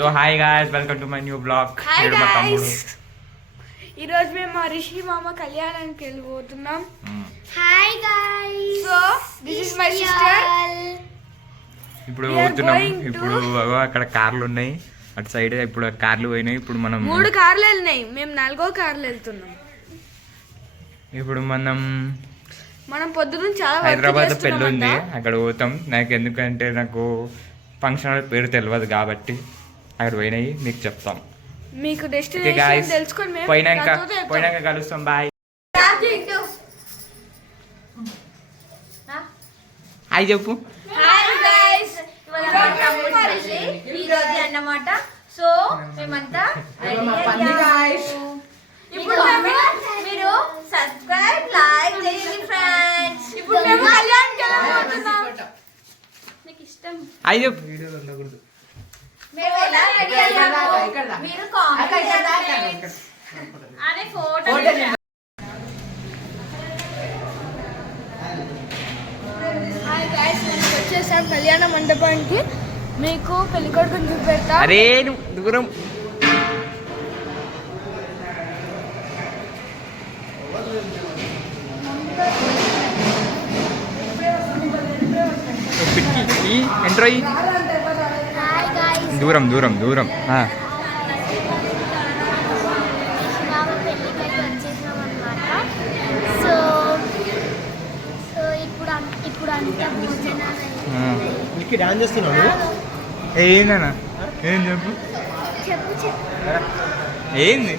So hi guys, welcome to my new blog. Hi guys, ఈరోజు మేము మా రిషి మామ కళ్యాణానికి వెళ్ళిపోతున్నాం. Hi guys, so this is my sister. ఇప్పుడు పోతున్నాం. ఇప్పుడు అక్కడ కార్లు ఉన్నాయి అటు సైడ్. ఇప్పుడు కార్లు పోయినాయి. ఇప్పుడు మనం 3 కార్లు వెళ్ళినాయి, మేము 4వ కార్లు వెళ్తున్నాం. ఇప్పుడు మనం పొద్దున చాలా హైదరాబాద్ పెళ్ళి ఉంది, అక్కడ పోతాం. నాకు ఎందుకంటే నాకు ఫంక్షన్ పేరు తెలియదు కాబట్టి అక్కడ పోయినాయి మీకు చెప్తాం. మీకు డెస్టినేషన్ తెలుసుకొని మేము పోయినాక కలుస్తాం. బాయ్. హాయ్ చెప్పు. హాయ్ గాయ్స్, ఈ రోజు అన్నమాట. సో మేమంతా ఇప్పుడు మీరు సబ్స్క్రైబ్ లైక్ చేయండి ఫ్రెండ్స్. ఇప్పుడు మేము కళ్యాణానికి వెళ్ళిపోతున్నాం. మీకు ఇష్టం హాయ్ చెప్పు. మేము ఎలా రెడీ అయ్యాము మీరు కామెంట్ చేయండి. అరే ఫోటో హాయ్ గాయ్స్, మేము వచ్చేసాం కళ్యాణ మండపానికి. మీకు పెళ్ళికొడుకుని చూపెడతా. అరే దూరం. ఎంటర్ అయ్యి దూరం దూరం దూరం. సో ఇప్పుడు అంతా డాన్స్ చేస్తున్నాడు. ఏందన్నా ఏం చెప్పు. ఏంది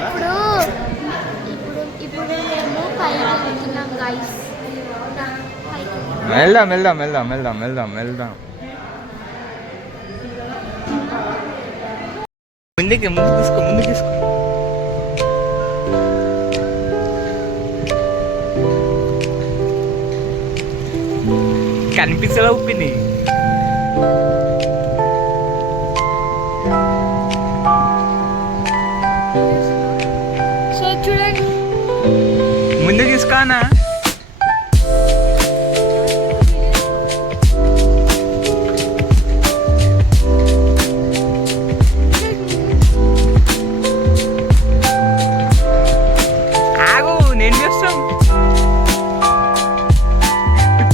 ఇప్పుడు ఇప్పుడు మేము పైకి వెళ్తున్నాం గైస్. వెళ్దాం వెళ్దాం వెళ్దాం వెళ్దాం వెళ్దాం వెళ్దాం. ముందుకు తీసుకో, ముందుకు తీసుకో. కనిపించలా ఉప్పింది. సో చూడండి, ముందుకు తీసుకోనా. ఆగు, నేను చేస్తాం.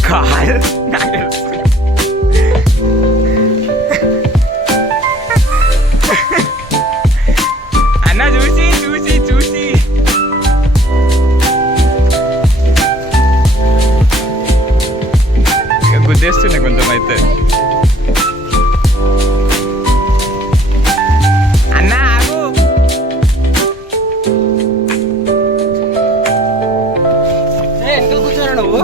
కాదు నాకు తెలుసు. అన్న చూసి చూసి చూసి గుద్దేస్తున్నాయి కొంచెం అయితే. అన్న ఆగు. ఎందుకు కూర్చోరా నువ్వు?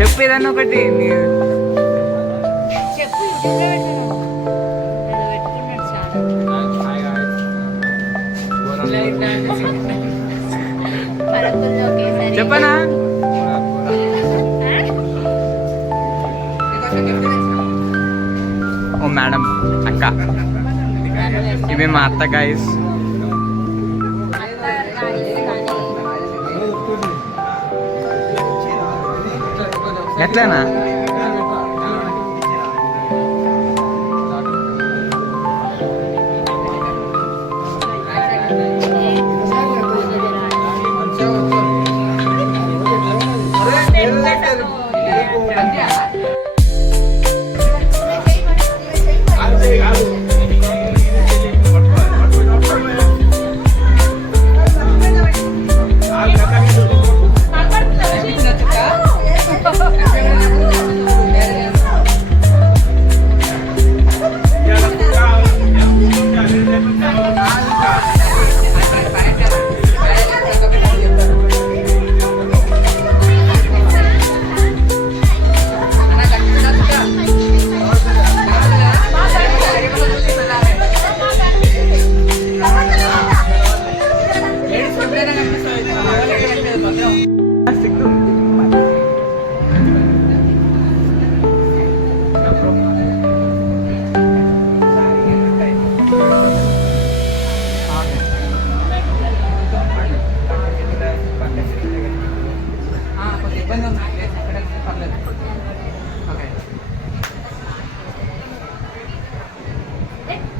చెప్పేదాన్ని ఒకటి. చెప్పనా? ఓ మేడం, అక్క, ఇవి మా అత్త గాయస్. ఎట్లానా? ఏ